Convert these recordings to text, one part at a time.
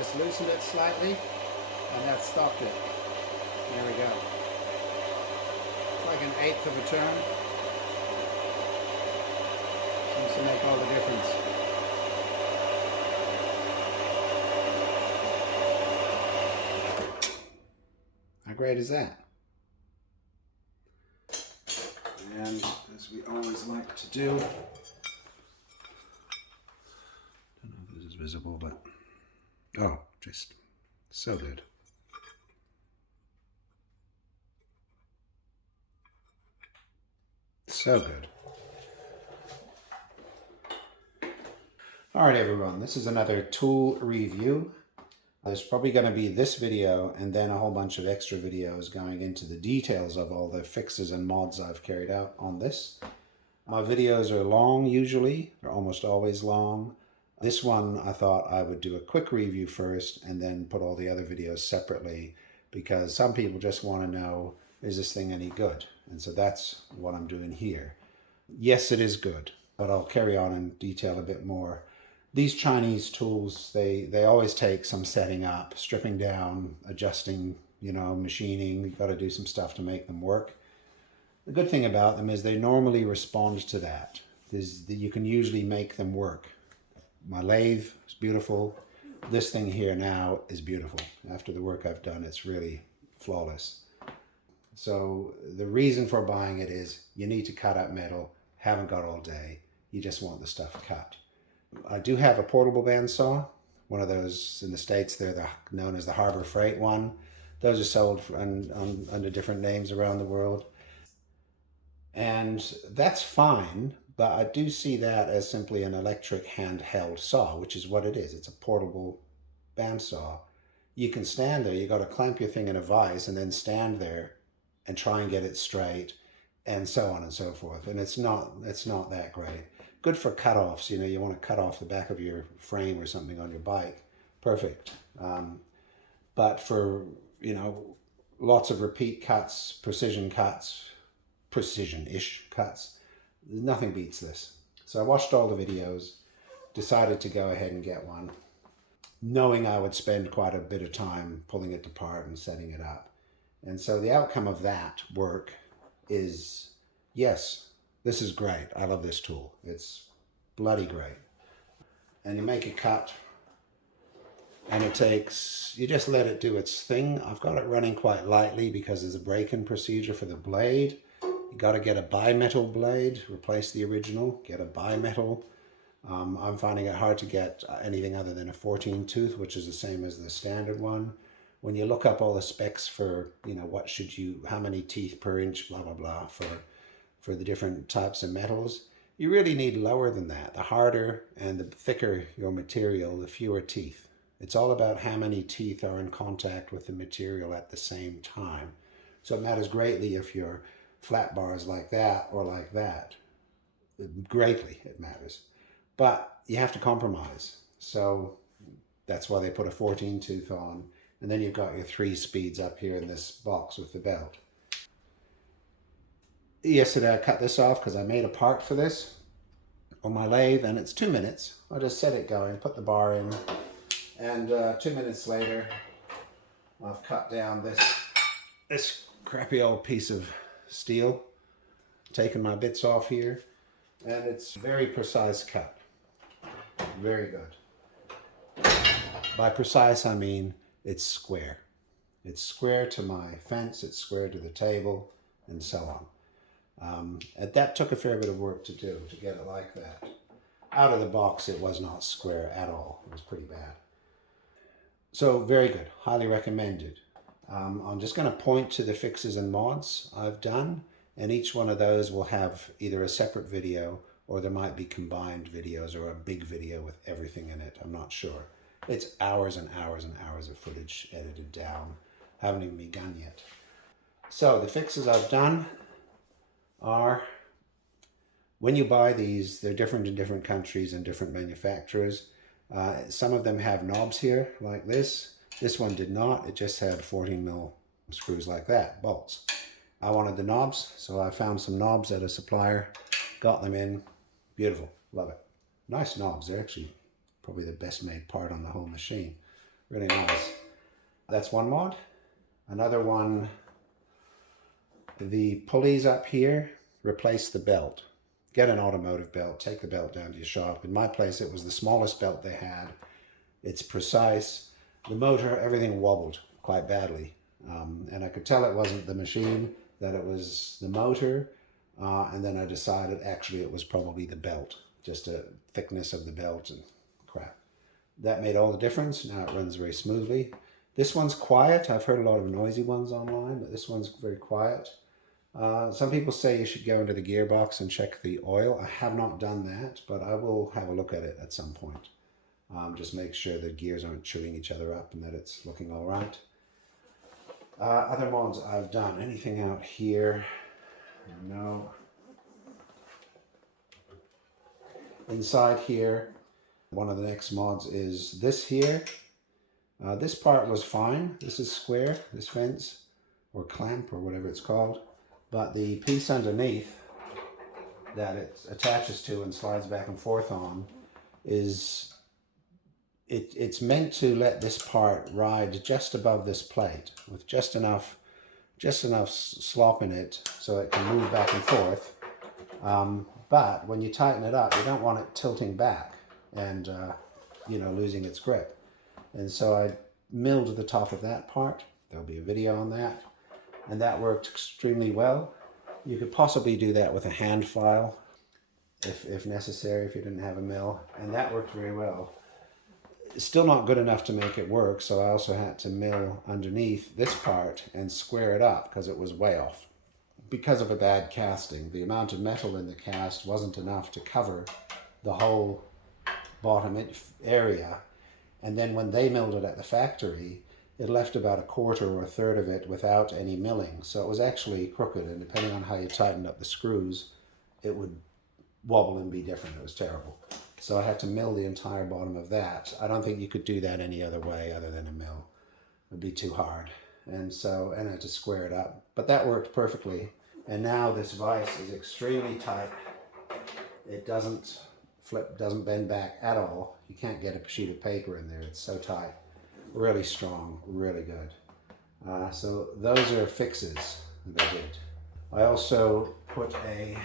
just loosened it slightly, and that stopped it. There we go. It's like an eighth of a turn. Seems to make all the difference. How great is that? And as we always like to do, don't know if this is visible, but oh, just so good. So good. All right, everyone, this is another tool review. There's probably going to be this video and then a whole bunch of extra videos going into the details of all the fixes and mods I've carried out on this. My videos are long usually. They're almost always long. This one I thought I would do a quick review first and then put all the other videos separately, because some people just want to know, is this thing any good? And so that's what I'm doing here. Yes, it is good, but I'll carry on and detail a bit more. These Chinese tools, they always take some setting up, stripping down, adjusting, machining. You've got to do some stuff to make them work. The good thing about them is they normally respond to that. You can usually make them work. My lathe is beautiful. This thing here now is beautiful. After the work I've done, it's really flawless. So the reason for buying it is you need to cut up metal, haven't got all day. You just want the stuff cut. I do have a portable bandsaw, one of those in the States. They're known as the Harbor Freight one. Those are sold under different names around the world. And that's fine, but I do see that as simply an electric handheld saw, which is what it is. It's a portable bandsaw. You can stand there, you got to clamp your thing in a vise and then stand there and try and get it straight, and so on and so forth. And it's not that great. Good for cut-offs, you want to cut off the back of your frame or something on your bike. Perfect. But for, lots of repeat cuts, precision-ish cuts, nothing beats this. So I watched all the videos, decided to go ahead and get one, knowing I would spend quite a bit of time pulling it apart and setting it up. And so the outcome of that work is, yes, this is great. I love this tool. It's bloody great. And you make a cut, and you just let it do its thing. I've got it running quite lightly because there's a break-in procedure for the blade. You got to get a bimetal blade, replace the original, get a bimetal. I'm finding it hard to get anything other than a 14 tooth, which is the same as the standard one. When you look up all the specs for, how many teeth per inch, blah, blah, blah, for the different types of metals, you really need lower than that. The harder and the thicker your material, the fewer teeth. It's all about how many teeth are in contact with the material at the same time. So it matters greatly if your flat bar is like that or like that. Greatly it matters. But you have to compromise. So that's why they put a 14 tooth on. And then you've got your 3 speeds up here in this box with the belt. Yesterday I cut this off because I made a part for this on my lathe, and it's 2 minutes. I just set it going, put the bar in, and 2 minutes later I've cut down this crappy old piece of steel, taken my bits off here, and it's a very precise cut. Very good. By precise I mean it's square. It's square to my fence, it's square to the table, and so on. And that took a fair bit of work to do, to get it like that. Out of the box, it was not square at all. It was pretty bad. So very good, highly recommended. I'm just going to point to the fixes and mods I've done, and each one of those will have either a separate video or there might be combined videos or a big video with everything in it. I'm not sure. It's hours and hours and hours of footage edited down. Haven't even begun yet. So the fixes I've done are, when you buy these, they're different in different countries and different manufacturers. Some of them have knobs here like this. This one did not. It just had 14mm screws like that, bolts. I wanted the knobs, so I found some knobs at a supplier, got them in. Beautiful, love it. Nice knobs. They're actually probably the best made part on the whole machine. Really nice. That's one mod. Another one, the pulleys up here replace the belt. Get an automotive belt, take the belt down to your shop. In my place, it was the smallest belt they had. It's precise. The motor, everything wobbled quite badly. And I could tell it wasn't the machine, that it was the motor. And then I decided actually it was probably the belt, just a thickness of the belt and crap. That made all the difference. Now it runs very smoothly. This one's quiet. I've heard a lot of noisy ones online, but this one's very quiet. Some people say you should go into the gearbox and check the oil. I have not done that, but I will have a look at it at some point. Just make sure the gears aren't chewing each other up and that it's looking all right. Other mods I've done. Anything out here? No. Inside here, one of the next mods is this here. This part was fine. This is square, this fence, or clamp, or whatever it's called. But the piece underneath that it attaches to and slides back and forth on is, it's meant to let this part ride just above this plate with just enough slop in it so it can move back and forth. But when you tighten it up, you don't want it tilting back and losing its grip. And so I milled the top of that part. There'll be a video on that. And that worked extremely well. You could possibly do that with a hand file if necessary, if you didn't have a mill. And that worked very well. It's still not good enough to make it work, so I also had to mill underneath this part and square it up because it was way off. Because of a bad casting, the amount of metal in the cast wasn't enough to cover the whole bottom area. And then when they milled it at the factory, it left about a quarter or a third of it without any milling. So it was actually crooked, and depending on how you tightened up the screws, it would wobble and be different. It was terrible. So I had to mill the entire bottom of that. I don't think you could do that any other way other than a mill. It would be too hard. And I had to square it up. But that worked perfectly. And now this vise is extremely tight. It doesn't flip, doesn't bend back at all. You can't get a sheet of paper in there. It's so tight. Really strong, really good. So those are fixes that I did. I also put I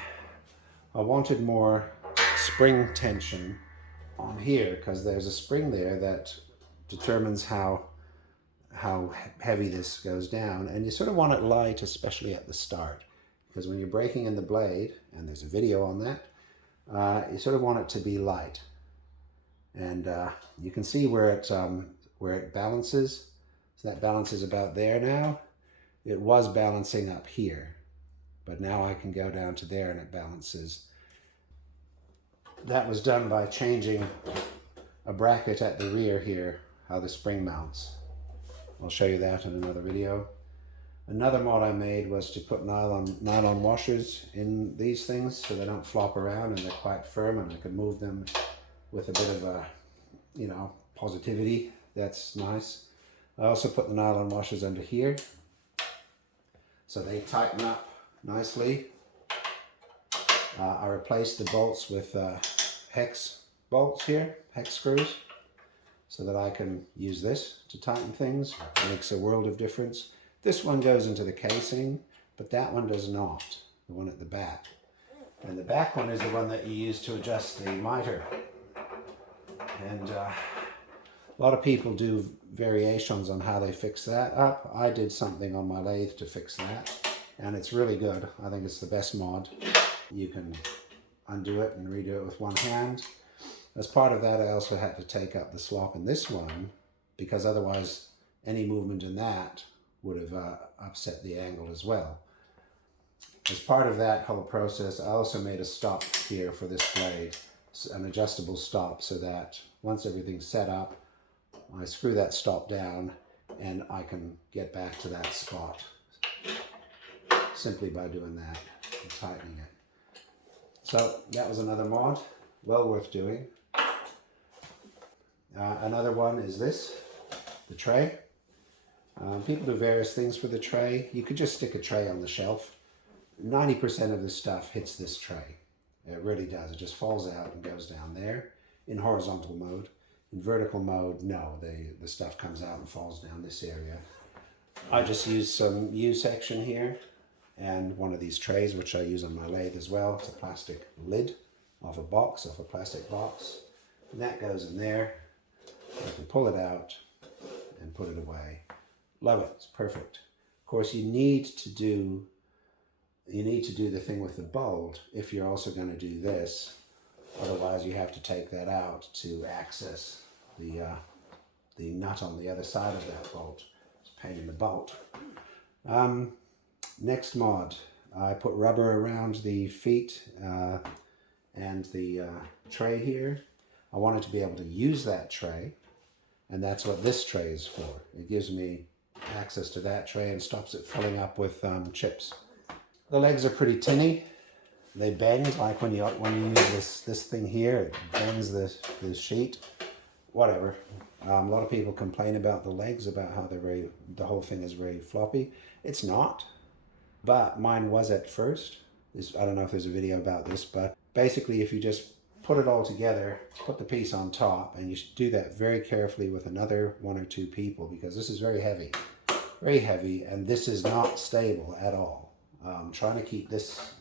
wanted more spring tension on here because there's a spring there that determines how heavy this goes down. And you sort of want it light, especially at the start. Because when you're breaking in the blade, and there's a video on that, you sort of want it to be light. And you can see where it balances. So that balance is about there now. It was balancing up here, but now I can go down to there and it balances. That was done by changing a bracket at the rear here, how the spring mounts. I'll show you that in another video. Another mod I made was to put nylon washers in these things so they don't flop around and they're quite firm, and I can move them with a bit of a, positivity. That's nice. I also put the nylon washers under here so they tighten up nicely. I replaced the bolts with hex bolts here, hex screws, so that I can use this to tighten things. It makes a world of difference. This one goes into the casing, but that one does not, the one at the back. And the back one is the one that you use to adjust the miter. And a lot of people do variations on how they fix that up. I did something on my lathe to fix that, and it's really good. I think it's the best mod. You can undo it and redo it with one hand. As part of that, I also had to take up the slop in this one, because otherwise any movement in that would have upset the angle as well. As part of that whole process, I also made a stop here for this blade, an adjustable stop, so that once everything's set up, I screw that stop down and I can get back to that spot simply by doing that and tightening it. So that was another mod, well worth doing. Another one is this, the tray. People do various things for the tray. You could just stick a tray on the shelf. 90% of the stuff hits this tray. It really does. It just falls out and goes down there in horizontal mode. In vertical mode, no, the stuff comes out and falls down this area. I just use some U-section here and one of these trays, which I use on my lathe as well. It's a plastic lid off a plastic box. And that goes in there. I can pull it out and put it away. Love it, it's perfect. Of course, you need to do the thing with the bolt if you're also going to do this. Otherwise, you have to take that out to access the nut on the other side of that bolt. It's a pain in the bolt. Next mod, I put rubber around the feet and the tray here. I wanted to be able to use that tray, and that's what this tray is for. It gives me access to that tray and stops it filling up with chips. The legs are pretty tinny. They bend, like when you use this thing here, it bends this sheet. Whatever. A lot of people complain about the legs, about how the whole thing is very floppy. It's not, but mine was at first. I don't know if there's a video about this, but basically if you just put it all together, put the piece on top, and you should do that very carefully with another 1 or 2 people, because this is very heavy, and this is not stable at all. Trying to keep this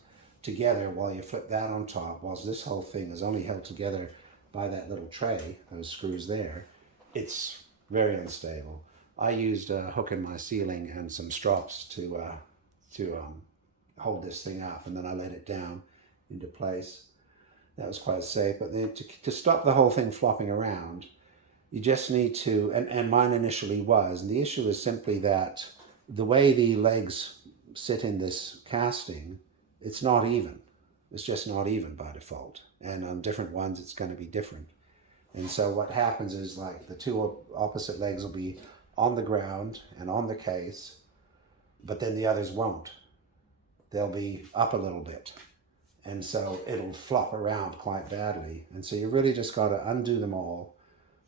together while you flip that on top, whilst this whole thing is only held together by that little tray, those screws there, it's very unstable. I used a hook in my ceiling and some strops to hold this thing up, and then I let it down into place. That was quite safe, but to stop the whole thing flopping around, you just need to, and mine initially was, and the issue is simply that the way the legs sit in this casting, it's not even. It's just not even by default. And on different ones, it's going to be different. And so what happens is, like, the 2 opposite legs will be on the ground and on the case, but then the others won't. They'll be up a little bit. And so it'll flop around quite badly. And so you really just got to undo them all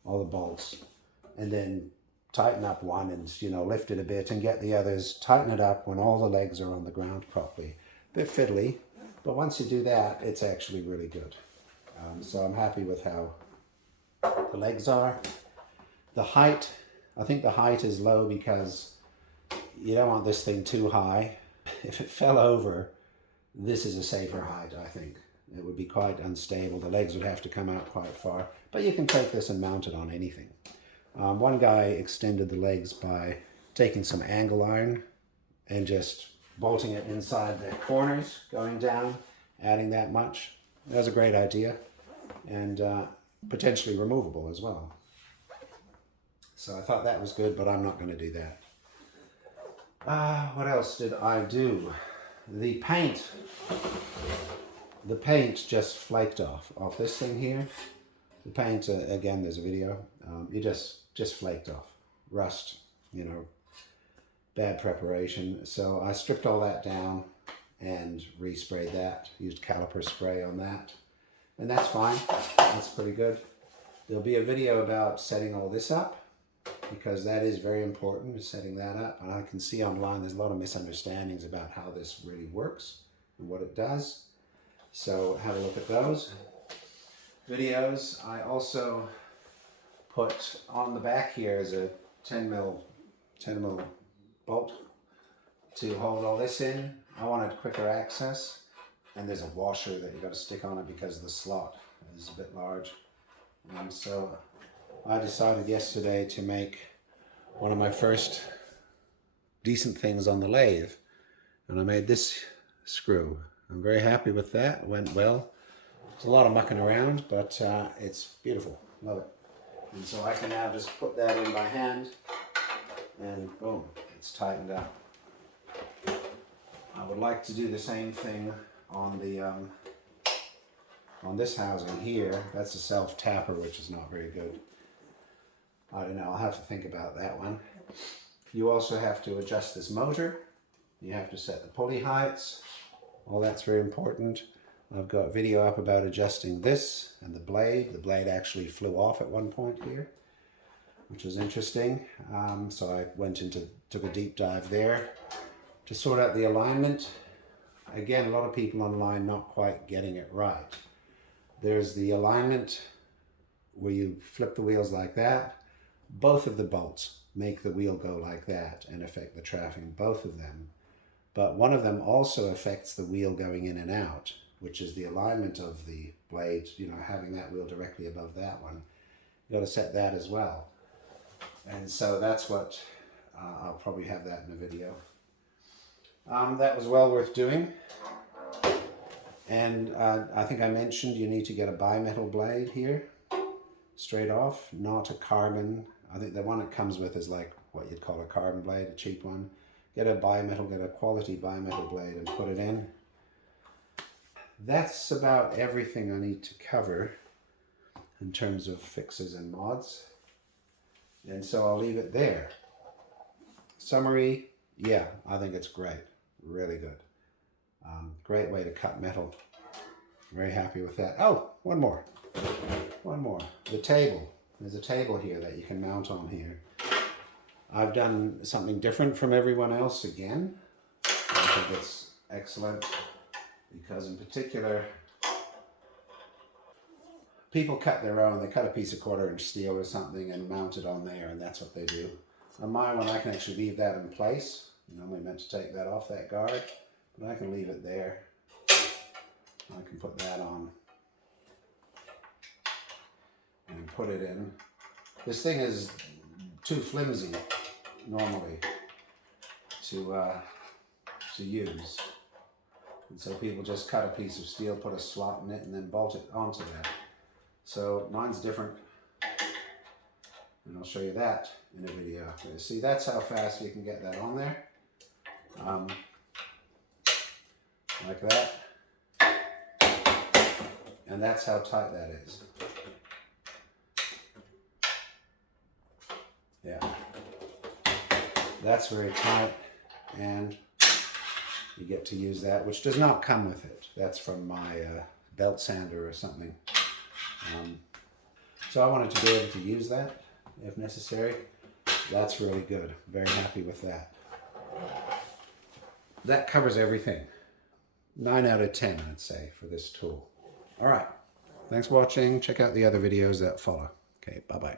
the bolts, and then tighten up one and, lift it a bit and get the others, tighten it up when all the legs are on the ground properly. A bit fiddly, but once you do that, it's actually really good. So I'm happy with how the legs are. The height, I think the height is low because you don't want this thing too high. If it fell over, this is a safer height, I think. It would be quite unstable. The legs would have to come out quite far, but you can take this and mount it on anything. One guy extended the legs by taking some angle iron and just bolting it inside the corners, going down, adding that much. That was a great idea, and potentially removable as well. So I thought that was good, but I'm not going to do that. What else did I do? The paint just flaked off this thing here. The paint, again, there's a video. It just flaked off. Rust, bad preparation. So I stripped all that down and resprayed that. Used caliper spray on that. And that's fine. That's pretty good. There'll be a video about setting all this up, because that is very important, setting that up. And I can see online there's a lot of misunderstandings about how this really works and what it does. So have a look at those videos. I also put on the back here is a 10 mil bolt to hold all this in. I wanted quicker access, and there's a washer that you've got to stick on it because the slot is a bit large. So I decided yesterday to make one of my first decent things on the lathe, and I made this screw. I'm very happy with that. It went well. It's a lot of mucking around, but it's beautiful. Love it. And so I can now just put that in by hand, and boom, it's tightened up. I would like to do the same thing on the on this housing here. That's a self-tapper, which is not very good. I don't know, I'll have to think about that one. You also have to adjust this motor. You have to set the pulley heights. All that's very important. I've got a video up about adjusting this and the blade. The blade actually flew off at one point here, which was interesting. So I took a deep dive there to sort out the alignment. Again, a lot of people online not quite getting it right. There's the alignment where you flip the wheels like that. Both of the bolts make the wheel go like that and affect the traffic, both of them. But one of them also affects the wheel going in and out, which is the alignment of the blade, you know, having that wheel directly above that one. You've got to set that as well. And so that's what, I'll probably have that in a video. That was well worth doing. And I think I mentioned you need to get a bimetal blade here, straight off, not a carbon. I think the one it comes with is like what you'd call a carbon blade, a cheap one. Get a bimetal, get a quality bimetal blade and put it in. That's about everything I need to cover in terms of fixes and mods. And so I'll leave it there. Summary, yeah, I think it's great. Really good. Great way to cut metal. Very happy with that. Oh, one more. The table. There's a table here that you can mount on here. I've done something different from everyone else again. I think it's excellent because in particular, people cut their own. They cut a piece of 1/4-inch steel or something and mount it on there, and that's what they do. On my one, I can actually leave that in place. I'm only meant to take that off that guard, but I can leave it there. I can put that on and put it in. This thing is too flimsy normally to use, and so people just cut a piece of steel, put a slot in it, and then bolt it onto that. So mine's different, and I'll show you that in a video. See, that's how fast you can get that on there, like that, and that's how tight that is. Yeah, that's very tight, and you get to use that, which does not come with it. That's from my belt sander or something. So I wanted to be able to use that if necessary. That's really good. Very happy with that. That covers everything. 9 out of 10, I'd say, for this tool. All right. Thanks for watching. Check out the other videos that follow. Okay, bye-bye.